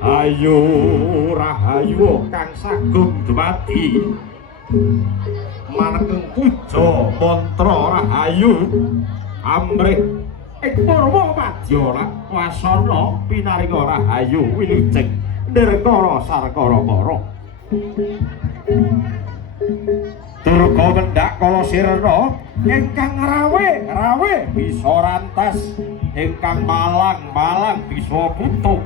Ayo rahayu kang sagung dumadi manekeng puja mantra rahayu amrih ing purwa madya wasana pinaringa rahayu wilujeng nirkara sarkara para durga mendak kala sirna ingkang rawe bisa rantas ingkang malang bisa putuh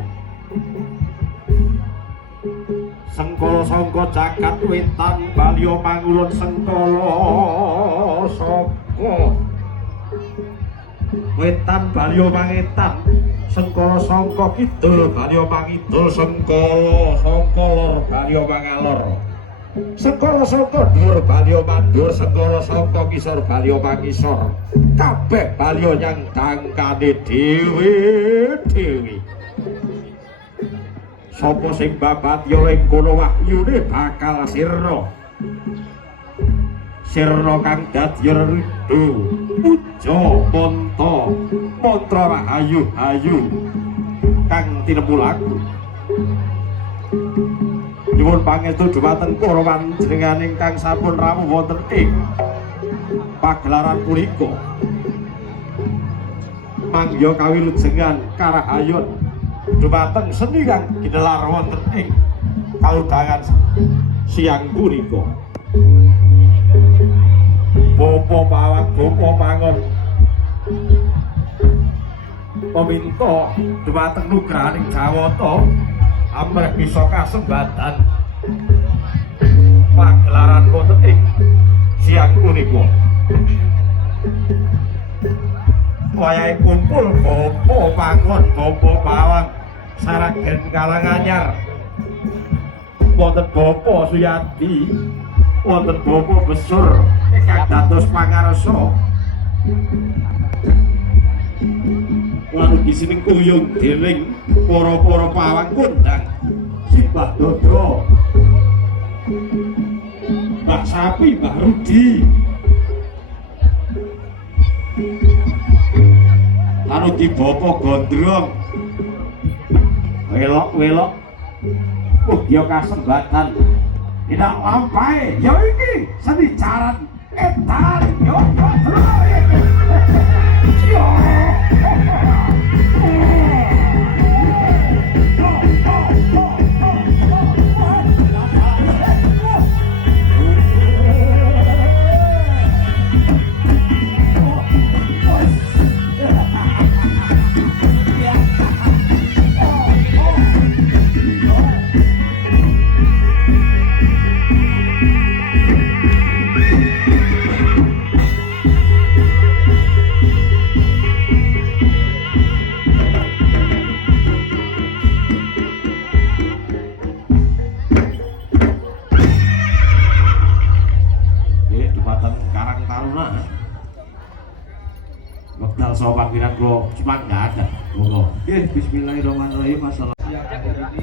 Sengkala sangka jagat wetan balya mangulun sengkala saka wetan balya mangetan sengkala sangka kidul balya mangidul sengkala sangka lor balya mangalor sengkala sangka dhuwur balya mandur sengkala sangka kisor balya mangisor kabeh balya nyang dangkane dhewe-dhewe sapa sing babadya ing kono wahyune bakal sirna kang dadi rido puja mantra rahayu kang tinemu laku nyuwun pangestu dhumateng para panjenengan ingkang sampun rawuh wonten ing pagelaran punika mangya kawilujengan karahayun dhumateng seni kang ginelar wonten ing kaundangan siang punika bapa pawang bapa pangon paminta dhumateng nugrahaning Jawata amrih bisa kasembatan pagelaran wonten ing siang punika wayahe kumpul bapa pangon bapa pawang Saragen Kalanganyar wonten Bapa Suyadi wonten Bapa Besur ingkang dados pangarsa lan isining kuyung dening para pawang kondang Simbah Dodo Mbah Sapi Mbah Rudi lan ugi Bapa Gondrong welok ya kasembatan tidak lampai ya ini seni jaran edan yo panggilan klo cuma nggak ada. Monggo. Oke, bismillahirrahmanirrahim. Masalah siang hari ini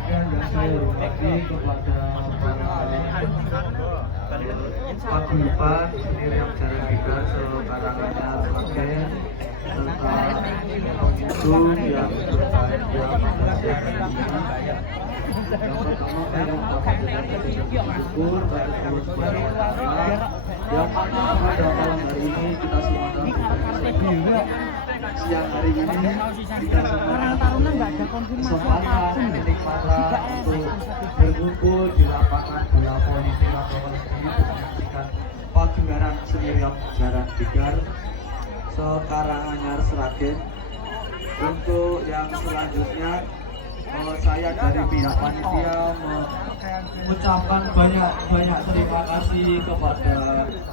yang saya hormati kepada Paguyuban sendiri yang jarang bigar Karanganyar Sragen serta pengunjung yang yang pertama saya bersyukur pada Allah Subhanahu wa Ta'ala yang pada malam hari ini kita semuanya siang hari ini kita semuanya kesempatan kenikmatan untuk berkumpul di lapangan bola voli Tirapoli ini menyaksikan pagelaran seni riok jaran bigar Karanganyar Sragen. Untuk yang selanjutnya saya dari pihak panitia mengucapkan banyak terima kasih kepada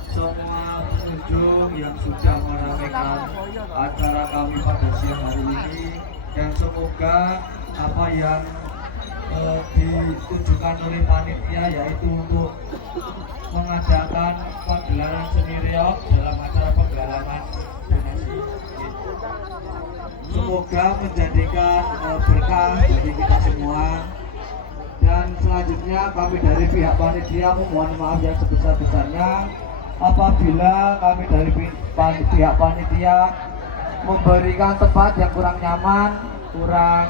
semua pengunjung yang sudah meramaikan acara kami pada siang hari ini, dan semoga apa yang ditujukan oleh panitia yaitu untuk mengadakan pagelaran seni reog dalam acara penggalangan donasi, semoga menjadikan berkah bagi kita semua. Dan selanjutnya kami dari pihak panitia memohon maaf yang sebesar-besarnya apabila kami dari pihak panitia memberikan tempat yang kurang nyaman, kurang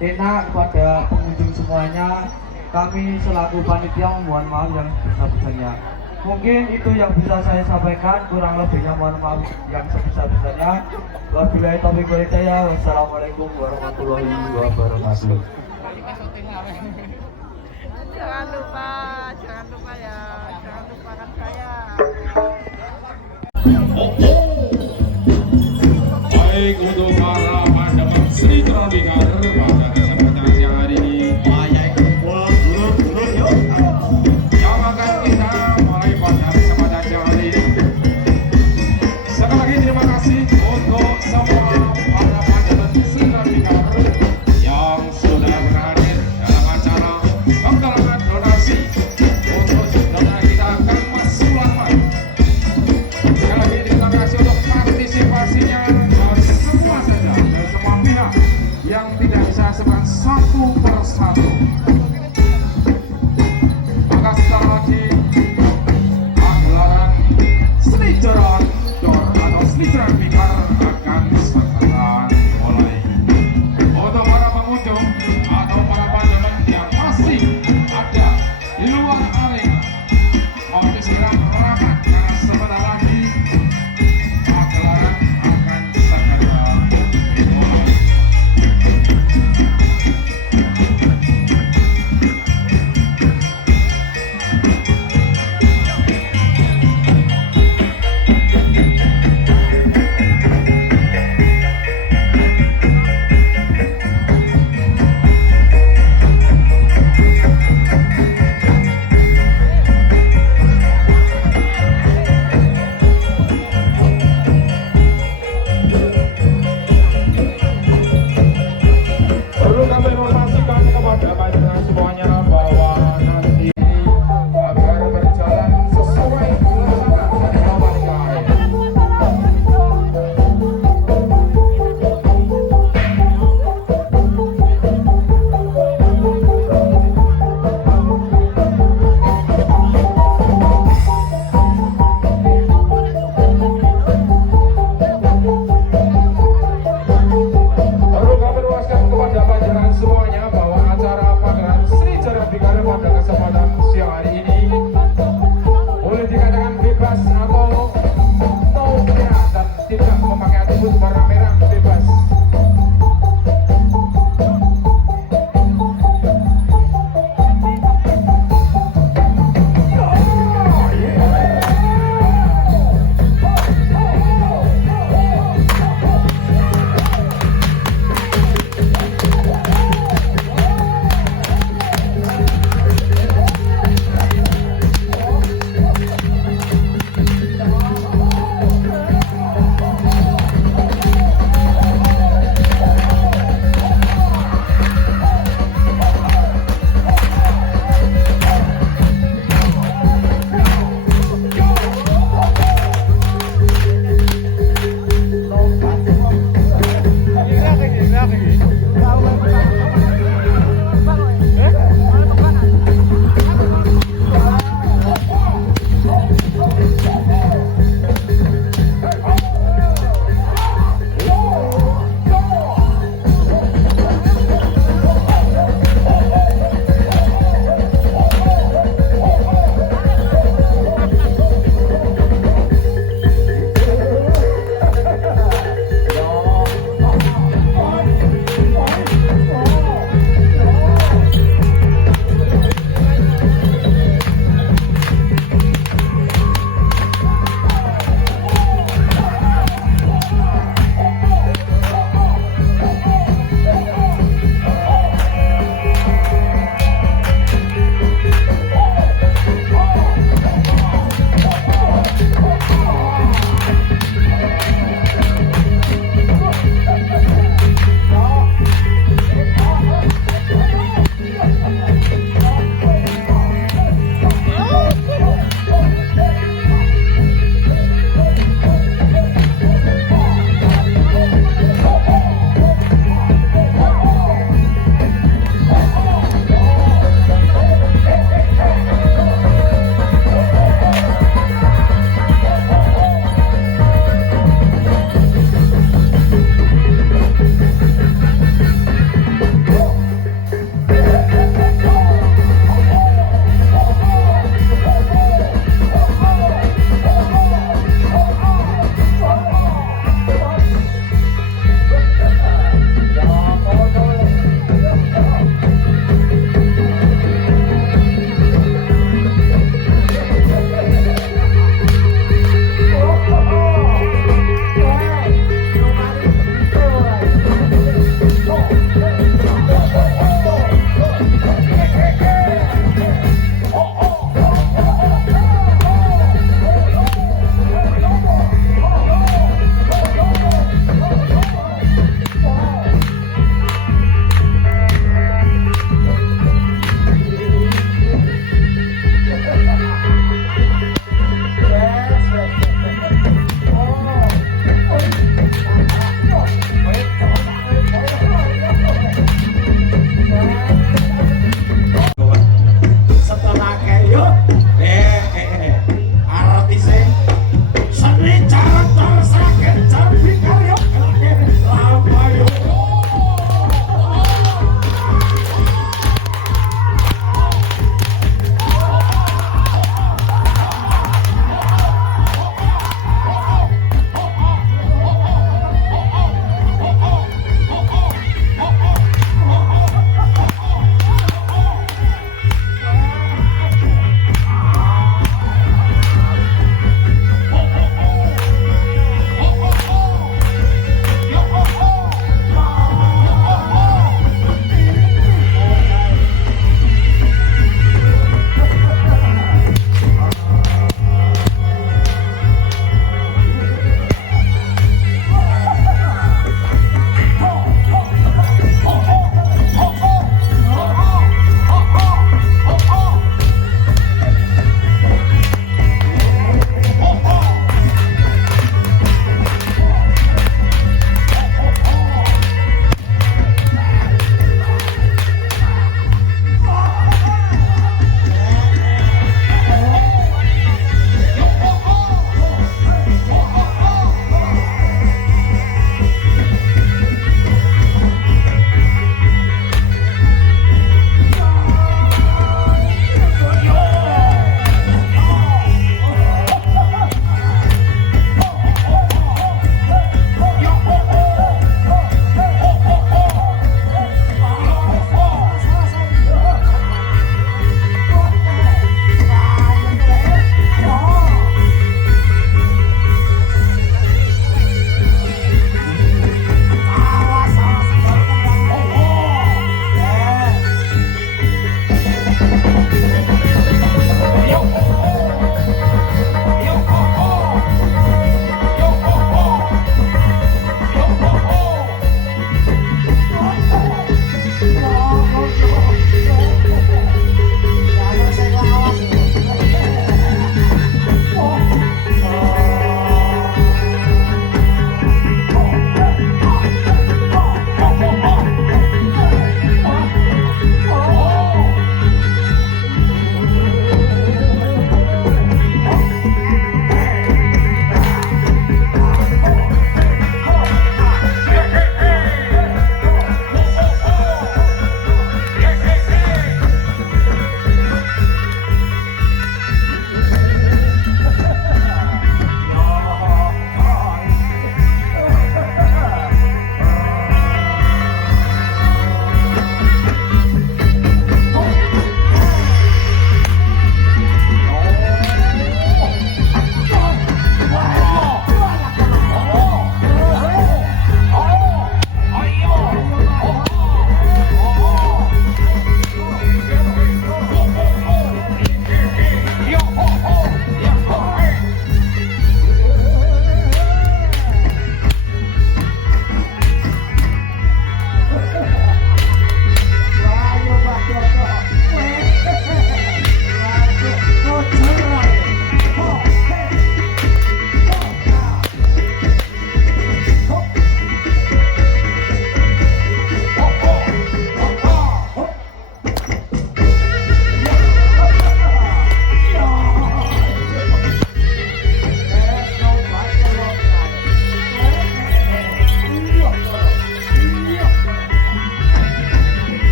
enak kepada pengunjung semuanya. Kami selaku panitia mohon maaf yang sebesar-besarnya. Mungkin itu yang bisa saya sampaikan, kurang lebihnya mohon maaf yang sebesar-besarnya. Wabillahi taufiq wal hidayah. Wassalamualaikum warahmatullahi wabarakatuh. Jangan lupa ya, jangan lupakan saya. Baik untuk para pandemang Sri Trodikar pada kesempatan siang hari ini. Yang akan kita mulai pada kesempatan siang hari ini. Sekali lagi terima kasih untuk semua para pandemang Sri Trodikar yang sudah berhadir dalam acara penggalangan donasi untuk saudara kita Kang Mas Sulaiman. Sekali lagi terima kasih untuk partisipasinya dari semua saja, dari semua pihak yang tidak bisa sebut satu persatu. Maka sekali lagi pagelaran Slijeran Dor atau Slijeran Pikar akan segera mulai. Untuk para pengunjung atau para pandangan yang masih ada di luar arena, mohon segera merapat karena sebentar lagi pagelaran akan segera dimulai. Perlu kami informasikan kepada panjenengan semuanya bahwa nanti agar berjalan sesuai perencanaan dari Bapak Likai. Perlu kami ruaskan kepada panjenengan semuanya bahwa acara pagelaran Srijeran Pikar pada kesempatan siang hari ini boleh dikatakan bebas atau merah dan tidak memakai atribut warna merah, bebas.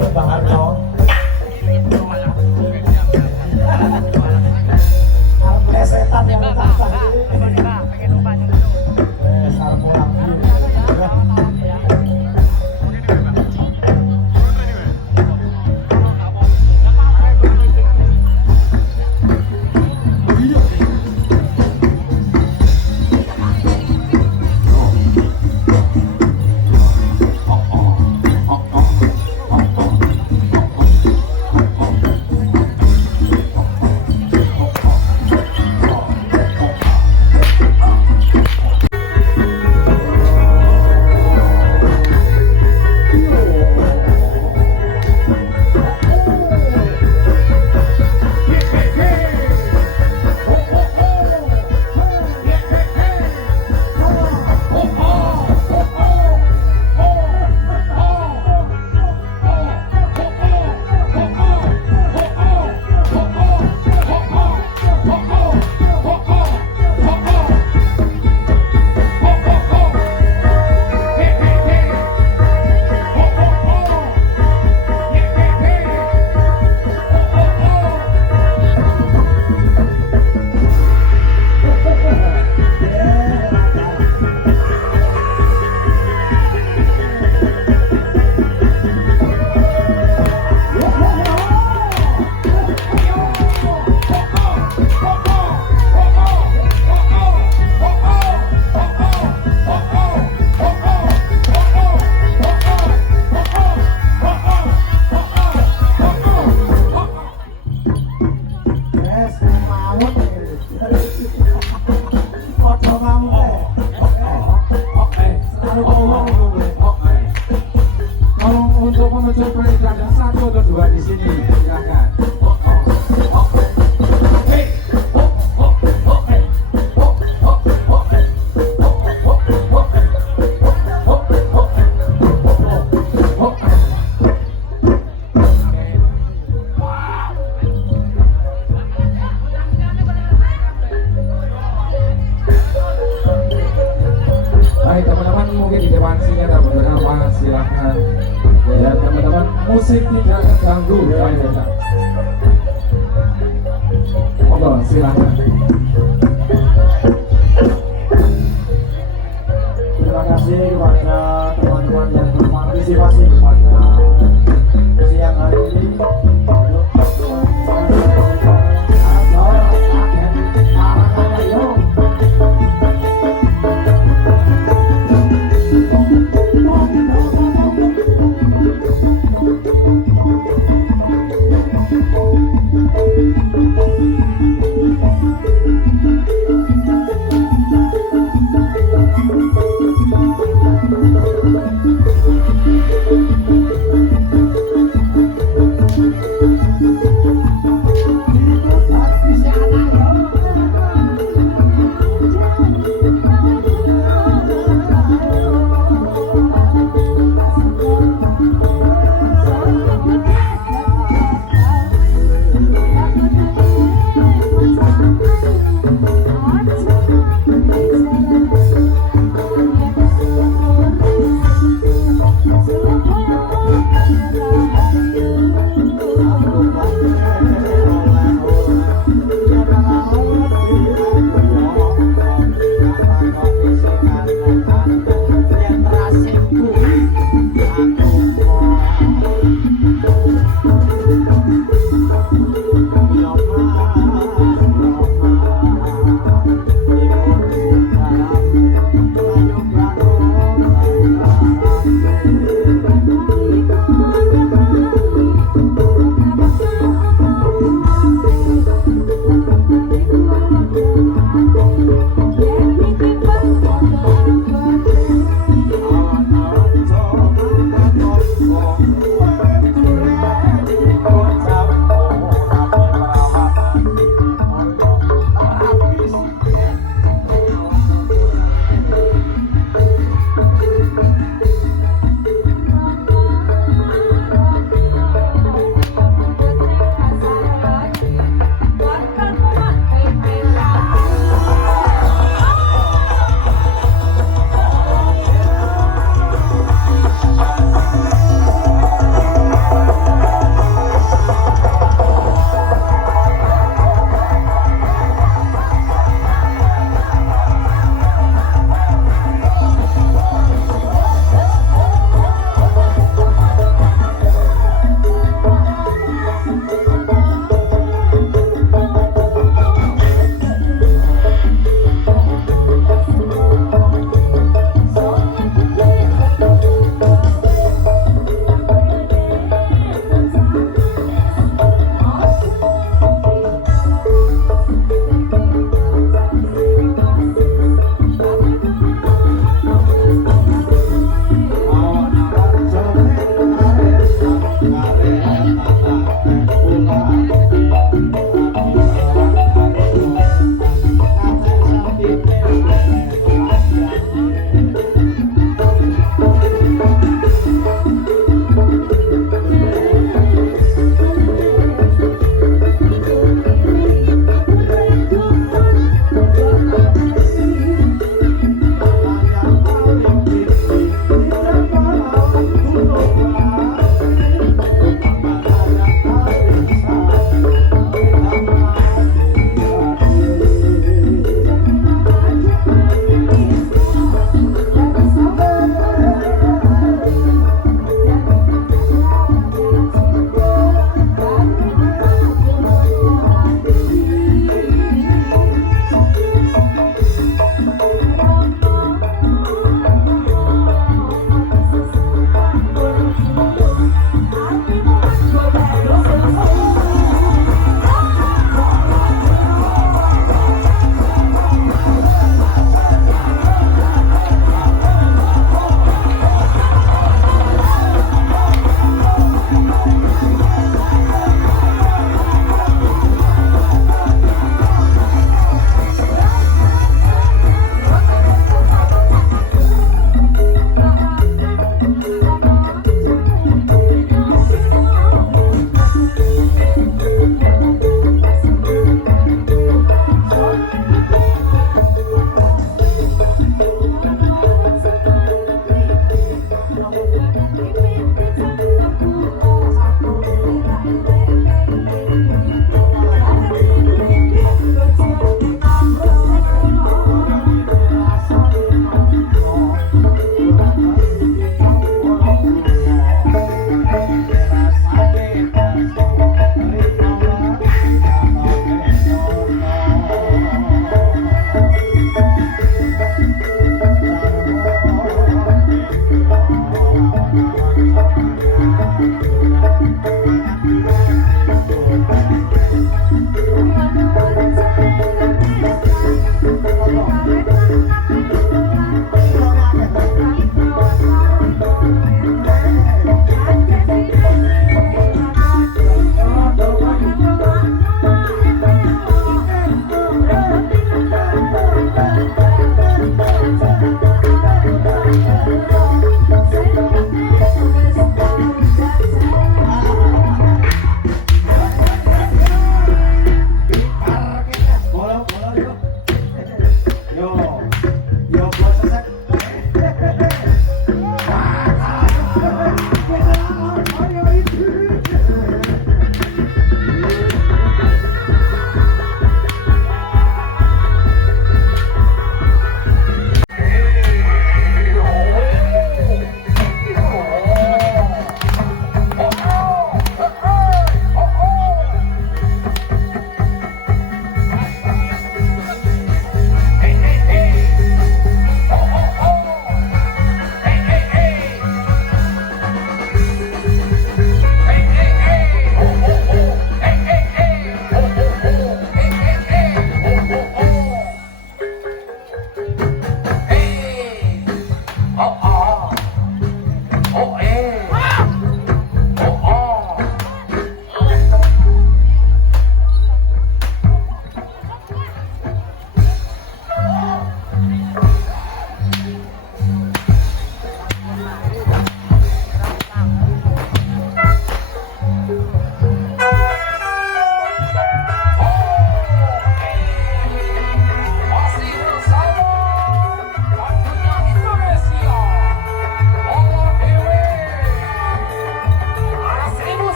ke Mbah Harto. Setan yang tak untuk memuncul pernikahan yang satu atau dua di sini, silakan. Baik teman-teman, mungkin di depan sini ada beberapa, silakan. Ya teman-teman, musik tidak terganggu, baik ya. Monggo silakan. Terima kasih kepada teman-teman yang berpartisipasi pada siang hari ini.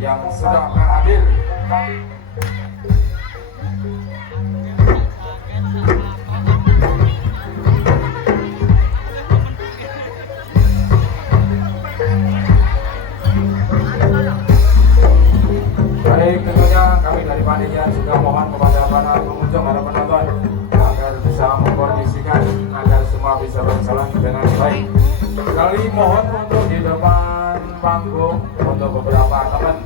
yang sudah hadir. Baik, tentunya kami dari panitia juga mohon kepada para pengunjung, para penonton agar bisa mengkondisikan agar semua bisa berjalan dengan baik. Sekali mohon untuk di depan panggung untuk beberapa teman,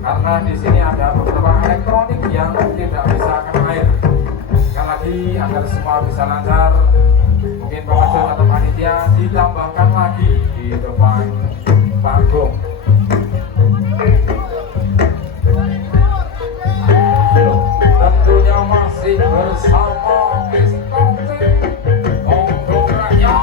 karena di sini ada beberapa elektronik yang tidak bisa kena air. Sekali lagi agar semua bisa lancar, mungkin pengunjung atau panitia ditambahkan lagi di depan panggung. Tentunya masih bersama Iskandar Ombong Rakyat.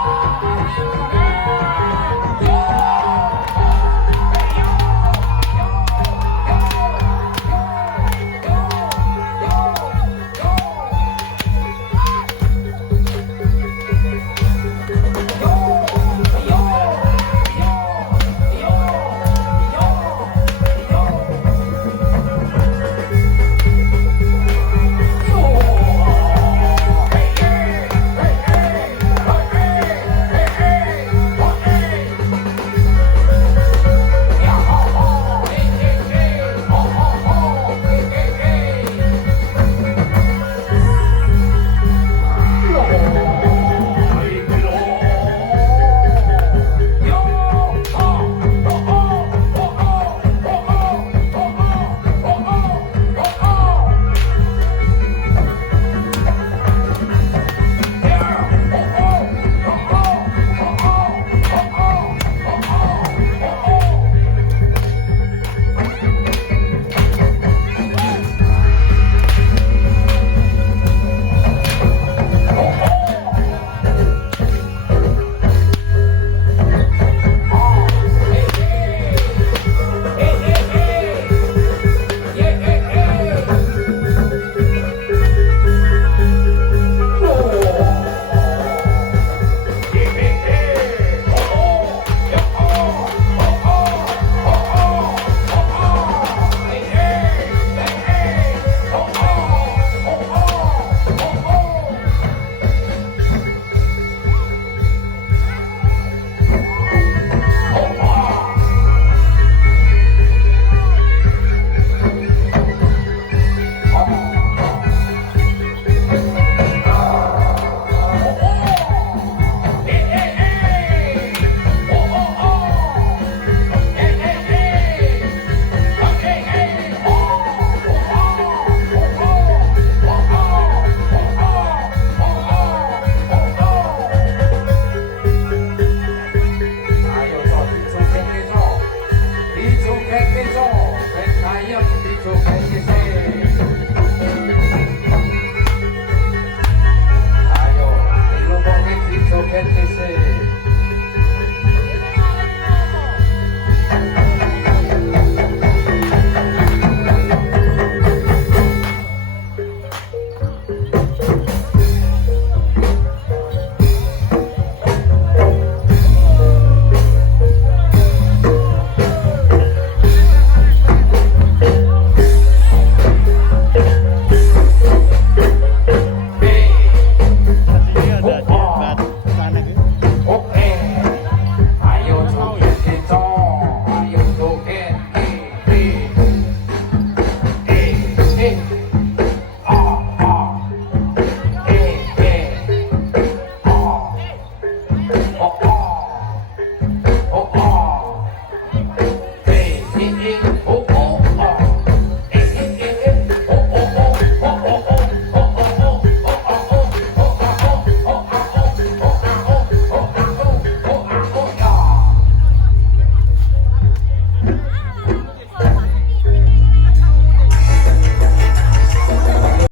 Dijoget-joget, ayam dijoget.